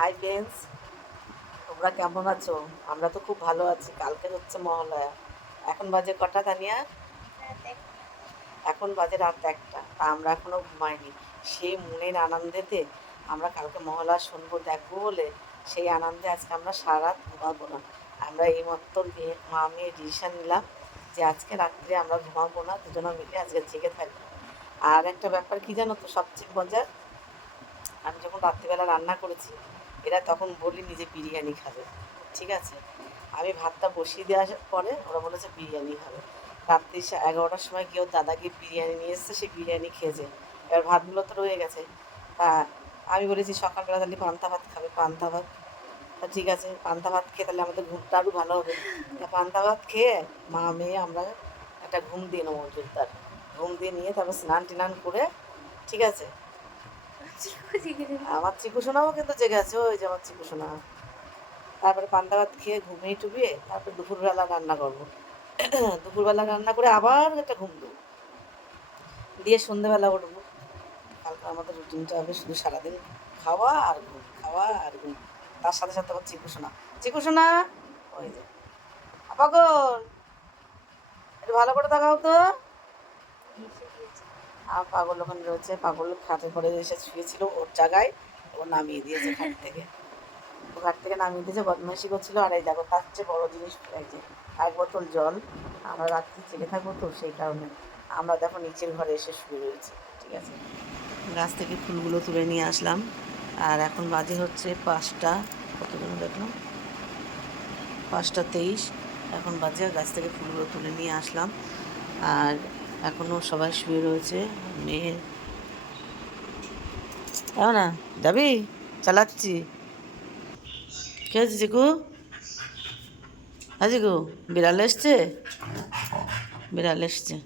Hi friends, তোমরা কেমন আছো? আমরা তো খুব ভালো আছি। কালকে হচ্ছে মহালয়া। এখন বাজে কটা, তানিয়া? এখন বাজে রাত 1টা। তা আমরা এখনও ঘুমাইনি। সেই মনের আনন্দেতে আমরা কালকে মহালয়া শুনবো, দেখবো বলে সেই আনন্দে আজকে আমরা সারা রাত ঘুমাবো না। আমরা এই মতো মা মেয়ে ডিসিশন নিলাম যে আজকে রাত্রে আমরা ঘুমাবো না, দুজনে মিলে আজকে জেগে থাকবো। আর একটা ব্যাপার কি জানো তো, সবচেয়ে মজার, আমি যখন রাত্রিবেলা রান্না করেছি, এরা তখন বলিনি যে বিরিয়ানি খাবে। ঠিক আছে, আমি ভাতটা বসিয়ে দেওয়ার পরে ওরা বলেছে বিরিয়ানি খাবে। রাত্রি 11টার সময় কেউ দাদা গিয়ে বিরিয়ানি নিয়ে এসছে, সেই বিরিয়ানি খেয়েছে। এবার ভাতগুলো তো রয়ে গেছে। তা আমি বলেছি সকালবেলা তাহলে পান্তা ভাত খাবে, পান্তা ভাত। তা ঠিক আছে, পান্তা ভাত খেয়ে তাহলে আমাদের ঘুমটা আরও ভালো হবে। তা পান্তা ভাত খেয়ে মা মেয়ে আমরা একটা ঘুম দিয়ে নেবো জোরদার। ঘুম দিয়ে নিয়ে তারপর স্নান টিনান করে, ঠিক আছে, আমার চিকু সোনাও কিন্তু জেগে আছে, ওই যে আমার চিকু সোনা। তারপরে পান্তা ভাত খেয়ে ঘুমিয়ে টুবিয়ে তারপরে দুপুরবেলা রান্না করবো। দুপুরবেলা রান্না করে আবার একটা ঘুম দেবো, দিয়ে সন্ধেবেলা উঠবো। কালকে আমাদের রুটিনটা হবে শুধু সারাদিন খাওয়া আর ঘুম, খাওয়া আর ঘুম। তার সাথে সাথে আমার চিকু সোনা, চিকু সোনা, ওই যে পাগল, একটু ভালো করে দেখাও তো। আর পাগল ওখানে রয়েছে, পাগল খাটে করে এসে শুয়েছিল ওর জায়গায়, ও নামিয়ে দিয়েছে খাট থেকে। ঘাট থেকে নামিয়ে দিয়েছে, বদমাইশি করছিল। আর এই দেখো তার চেয়ে বড়ো জিনিস, এই যে 1 বোতল জল। আমরা রাত্রি জেগে থাকবো তো সেই কারণে আমরা দেখো নিচের ঘরে এসে শুয়ে রয়েছি। ঠিক আছে, গাছ থেকে ফুলগুলো তুলে নিয়ে আসলাম। আর এখন বাজে হচ্ছে 5টা, কতজন দেখলাম, 5টা 23। এখন বাজে, গাছ থেকে ফুলগুলো তুলে নিয়ে আসলাম। আর এখনও সবাই শুয়ে রয়েছে। মেয়ে যাও না, যাবি? চালাচ্ছি। কে আছে চিকু? আছে গো, বিড়াল এসছে, বিড়াল এসছে।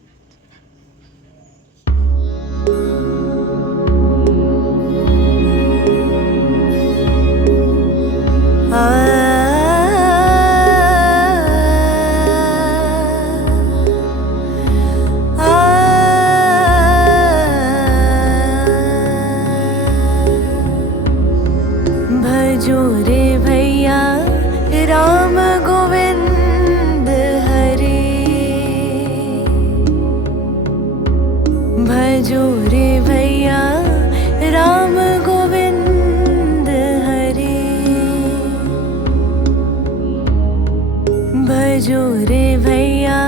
भजो रे भैया राम गोविंद हरे, भजो रे भैया राम गोविंद हरे, भजो रे भैया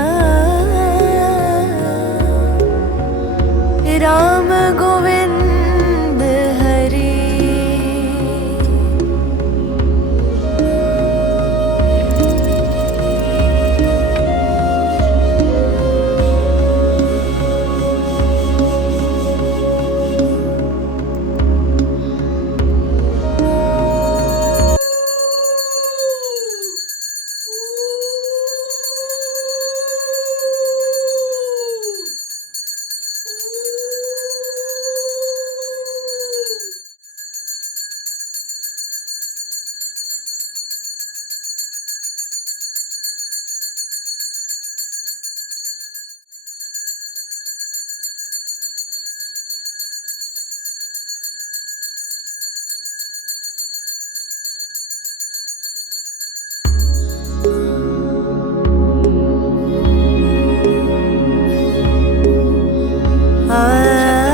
राम गोविंद हरे।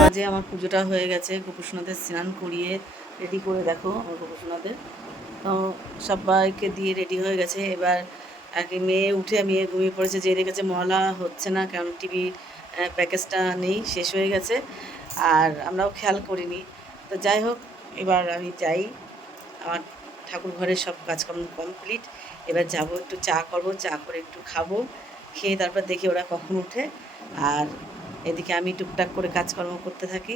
বাজে আমার পুজোটা হয়ে গেছে। গোপুসোনাদের স্নান করিয়ে রেডি করে দেখো আমার গোপুসোনাদের তো সবাইকে দিয়ে রেডি হয়ে গেছে। এবার আগে মেয়ে উঠে, মেয়ে ঘুমিয়ে পড়েছে, যে দেখেছে মহলা হচ্ছে না, কারণ টিভির প্যাকেজটা নেই, শেষ হয়ে গেছে। আর আমরাও খেয়াল করিনি। তো যাই হোক, এবার আমি যাই, আমার ঠাকুর ঘরের সব কাজকর্ম কমপ্লিট। এবার যাব, একটু চা করব, চা করে একটু খাবো, খেয়ে তারপর দেখি ওরা কখন ওঠে। আর এদিকে আমি টুকটাক করে কাজকর্ম করতে থাকি।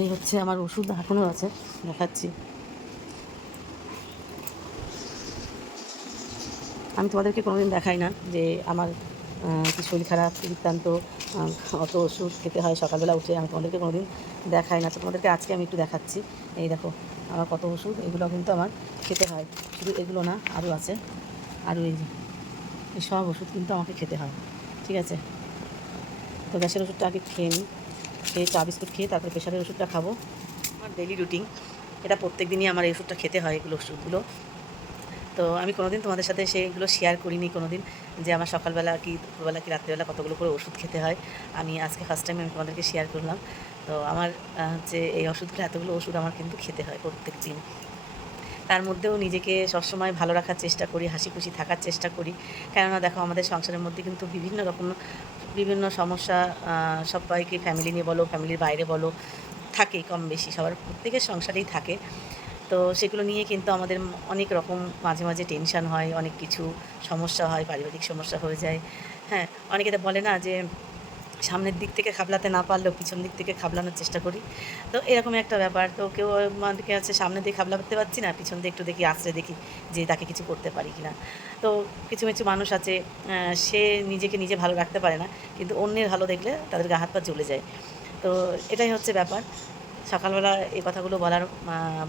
এই হচ্ছে আমার ওষুধ, এখনও আছে, দেখাচ্ছি। আমি তোমাদেরকে কোনোদিন দেখাই না যে আমার কি শরীর খারাপ বৃত্তান্ত, অত ওষুধ খেতে হয় সকালবেলা উঠে, আমি তোমাদেরকে কোনোদিন দেখাই না। তো তোমাদেরকে আজকে আমি একটু দেখাচ্ছি। এই দেখো আমার কত ওষুধ, এগুলো কিন্তু আমার খেতে হয়। শুধু এগুলো না, আরও আছে, আরও এই যে এই সব ওষুধ কিন্তু আমাকে খেতে হয়। ঠিক আছে, তো গ্যাসের ওষুধটা আগে খেয়ে নিই, খেয়ে চা বিস্কুট খেয়ে তারপরে প্রেশারের ওষুধটা খাবো। আমার ডেলি রুটিন এটা প্রত্যেক দিনই আমার এই ওষুধটা খেতে হয়, এগুলো ওষুধগুলো। তো আমি কোনোদিন তোমাদের সাথে সেইগুলো শেয়ার করিনি কোনোদিন, যে আমার সকালবেলা কি দুপুরবেলা কি রাত্রিবেলা কতগুলো করে ওষুধ খেতে হয়। আমি আজকে ফার্স্ট টাইম আমি তোমাদেরকে শেয়ার করলাম। তো আমার হচ্ছে এই ওষুধগুলো, এতগুলো ওষুধ আমার কিন্তু খেতে হয় প্রত্যেক দিন। তার মধ্যেও নিজেকে সবসময় ভালো রাখার চেষ্টা করি, হাসি খুশি থাকার চেষ্টা করি। কেননা দেখো, আমাদের সংসারের মধ্যে কিন্তু বিভিন্ন সমস্যা সবাইকে, ফ্যামিলি নিয়ে বলো, ফ্যামিলির বাইরে বলো, থাকেই কম বেশি, সবার প্রত্যেকের সংসারেই থাকে। তো সেগুলো নিয়ে কিন্তু আমাদের অনেক রকম মাঝে মাঝে টেনশান হয়, অনেক কিছু সমস্যা হয়, পারিবারিক সমস্যা হয়ে যায়। হ্যাঁ, অনেকে তো বলে না যে সামনের দিক থেকে খাবলাতে না পারলেও পিছন দিক থেকে খাবলানোর চেষ্টা করি। তো এরকমই একটা ব্যাপার। তো কেউ আমাদেরকে আছে সামনের দিকে খাবলাতে পারছি না, পিছন দিয়ে একটু দেখি, আঁচড়ে দেখি যে তাকে কিছু করতে পারি কি না। তো কিছু কিছু মানুষ আছে, সে নিজেকে নিজে ভালো রাখতে পারে না, কিন্তু অন্যের ভালো দেখলে তাদের গা হাত পা জ্বলে যায়। তো এটাই হচ্ছে ব্যাপার। সকালবেলা এই কথাগুলো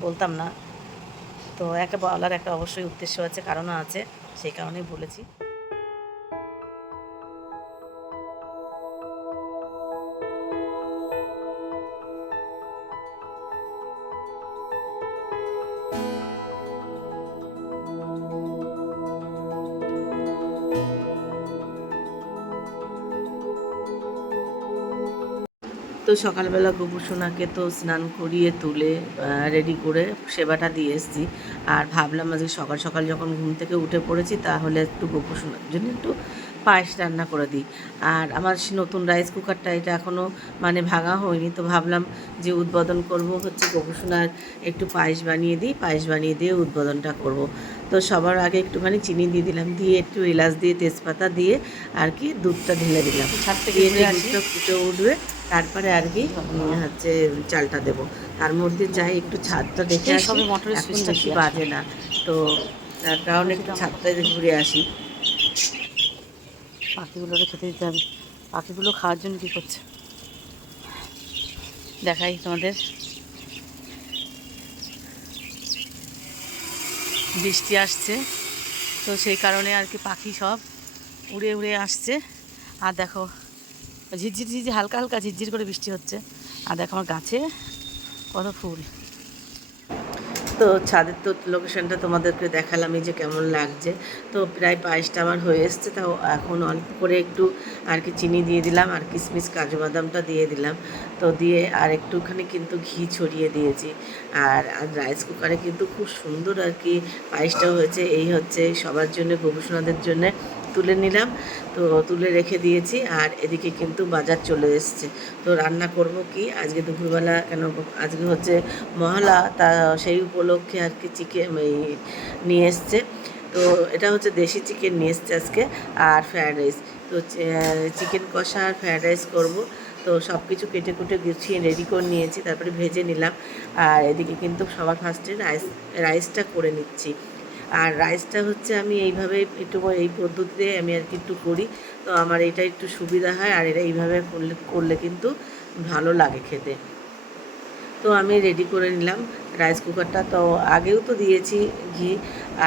বলতাম না। তো একটা বলার একটা অবশ্যই উদ্দেশ্য আছে, কারণও আছে, সেই কারণেই বলেছি। তো সকালবেলা গোবর সোনাকে তো স্নান করিয়ে তুলে রেডি করে সেবাটা দিয়ে এসেছি। আর ভাবলাম আজকে সকাল সকাল যখন ঘুম থেকে উঠে পড়েছি, তাহলে একটু গোবর সোনার জন্য একটু পায়েস রান্না করে দিই। আর আমার নতুন রাইস কুকারটা, এটা এখনও মানে ভাঙা হয়নি, তো ভাবলাম যে উদ্বোধন করব হচ্ছে গোবর সোনার একটু পায়েস বানিয়ে দিই, পায়েস বানিয়ে দিয়ে উদ্বোধনটা করব। তো সবার আগে একটুখানি চিনি দিয়ে দিলাম, দিয়ে একটু এলাচ দিয়ে তেজপাতা দিয়ে আর কি দুধটা ঢেলে দিলাম, দিয়ে দুধটা ফুটে উঠবে, তারপরে আর কি হচ্ছে চালটা দেব। তার মধ্যে যাই একটু ছাদটা দেখে আসি, এখন বেশি বাজে না, তো তার কারণে একটু ছাদটা ঘুরে আসি। পাখিগুলোকে খেতে দিতে হবে, পাখিগুলো খাওয়ার জন্য কী করছে দেখাই তোমাদের। বৃষ্টি আসছে, তো সেই কারণে আর কি পাখি সব উড়ে উড়ে আসছে। আর দেখো ঝিরঝির ঝিরঝির হালকা হালকা ঝিরঝির করে বৃষ্টি হচ্ছে। আর দেখো আমার গাছে কত ফুল। তো ছাদের তো লোকেশনটা তোমাদেরকে দেখালাম, এই যে কেমন লাগছে। তো প্রায় পায়েসটা আমার হয়ে এসছে, তাও এখন অল্প করে একটু আর কি চিনি দিয়ে দিলাম, আর কিশমিশ কাজু বাদামটা দিয়ে দিলাম। তো দিয়ে আর একটুখানি কিন্তু ঘি ছড়িয়ে দিয়েছি। আর রাইস কুকারে কিন্তু খুব সুন্দর আর কি পায়েসটা হয়েছে। এই হচ্ছে সবার জন্য, গবেষণাদের জন্য তুলে নিলাম, তো তুলে রেখে দিয়েছি। আর এদিকে কিন্তু বাজার চলে এসছে। তো রান্না করব কি আজকে দুপুরবেলা, কেন আজকে হচ্ছে মহালা, তা সেই উপলক্ষে আর কি চিকেন নিয়ে এসছে। তো এটা হচ্ছে দেশি চিকেন নিয়ে এসছে আজকে, আর ফ্রায়েড রাইস। তো চিকেন কষা আর ফ্রায়েড রাইস করবো। তো সব কিছু কেটে কুটে গুছিয়ে রেডি করে নিয়েছি, তারপরে ভেজে নিলাম। আর এদিকে কিন্তু সবার ফার্স্টে রাইসটা করে নিচ্ছি। আর রাইসটা হচ্ছে আমি এইভাবে একটু এই পদ্ধতিতে আমি আর কি একটু করি, তো আমার এটা একটু সুবিধা হয়। আর এটা এইভাবে করলে কিন্তু ভালো লাগে খেতে। তো আমি রেডি করে নিলাম রাইস কুকারটা। তো আগেও তো দিয়েছি ঘি,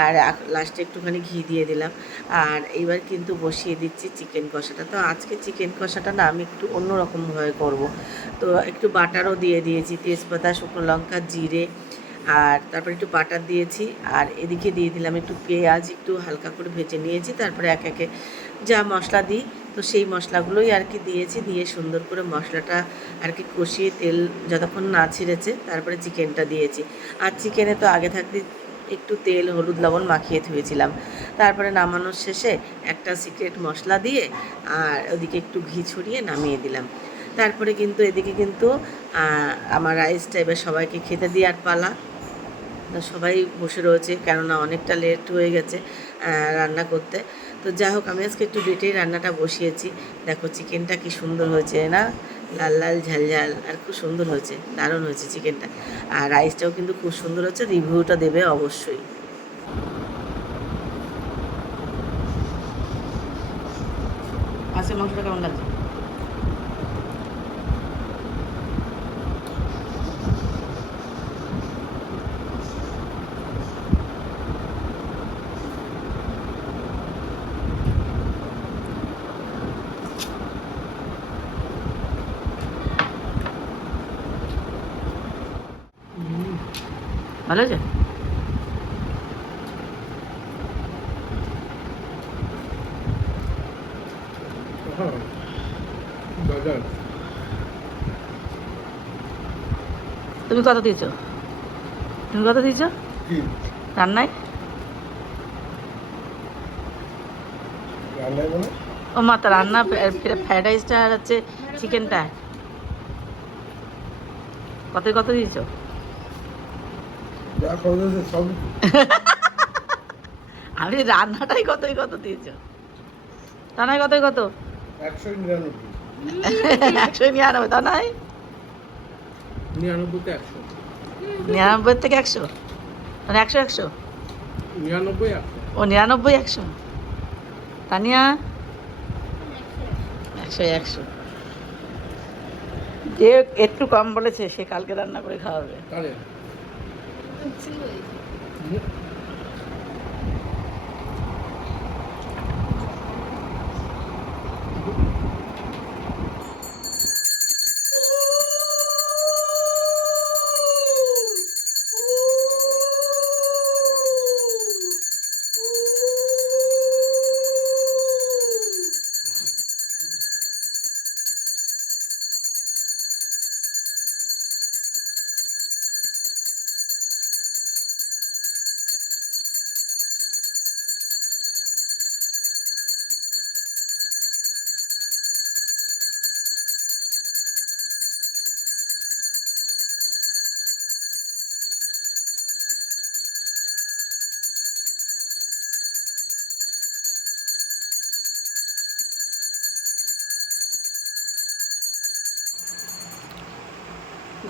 আর লাস্টে একটুখানি ঘি দিয়ে দিলাম। আর এইবার কিন্তু বসিয়ে দিচ্ছি চিকেন কষাটা। তো আজকে চিকেন কষাটা না আমি একটু অন্যরকমভাবে করব। তো একটু বাটারও দিয়ে দিয়েছি, তেজপাতা, শুকনো লঙ্কা, জিরে, আর তারপরে একটু বাটার দিয়েছি। আর এদিকে দিয়ে দিলাম একটু পেঁয়াজ, একটু হালকা করে ভেজে নিয়েছি। তারপরে একে একে যা মশলা দিই, তো সেই মশলাগুলোই আর কি দিয়েছি, দিয়ে সুন্দর করে মশলাটা আর কি কষিয়ে তেল যতক্ষণ না ছিঁড়েছে, তারপরে চিকেনটা দিয়েছি। আর চিকেনে তো আগে থাকতে একটু তেল, হলুদ, লবণ মাখিয়ে ধুয়েছিলাম। তারপরে নামানোর শেষে একটা সিক্রেট মশলা দিয়ে আর ওদিকে একটু ঘি ছড়িয়ে নামিয়ে দিলাম। তারপরে কিন্তু এদিকে কিন্তু আমার রাইসটা এবার সবাইকে খেতে দেওয়ার পালা। সবাই বসে রয়েছে, কেননা অনেকটা লেট হয়ে গেছে রান্না করতে। তো যাই হোক, আমি আজকে একটু লেটেই রান্নাটা বসিয়েছি। দেখো চিকেনটা কি সুন্দর হয়েছে না, লাল লাল ঝাল ঝাল, আর খুব সুন্দর হয়েছে, দারুণ হয়েছে চিকেনটা। আর রাইসটাও কিন্তু খুব সুন্দর হচ্ছে, রিভিউটা দেবে অবশ্যই। মাছের মাংসটা কেমন লাগছে? ভালো হয়েছে? বাজার তুমি কত দিয়েছো? তুমি কত দিয়েছো কি রান্নায়? রান্নায় মানে ও মা, তা রান্না ফ্রাইড রাইসটা আর হচ্ছে চিকেনটা কত কত দিয়েছো? যা খরচ সব আমি রান্নাটাই কতই কত দিয়েছো? রান্নায় কতই কত? 199 199, তা নয়? 99 তে 100 99 থেকে 100, মানে 100 100? 99 ও 99 100। তানিয়া 100 100। যে একটু কম বলেছে সে কালকে রান্না করে খাওয়াবে। তাহলে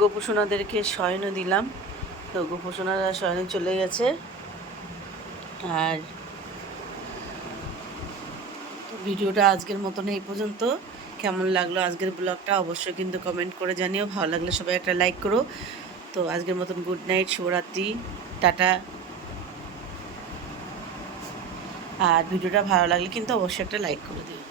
গোপুসোনাদেরকে শয়নও দিলাম, তো গোপুসোনারা শয়নে চলে গেছে। আর ভিডিওটা আজকের মতন এই পর্যন্ত। কেমন লাগলো আজকের ব্লগটা অবশ্যই কিন্তু কমেন্ট করে জানিও। ভালো লাগলে সবাই একটা লাইক করো। তো আজকের মতন গুড নাইট, শুভরাত্রি, টাটা। আর ভিডিওটা ভালো লাগলে কিন্তু অবশ্যই একটা লাইক করে দিও।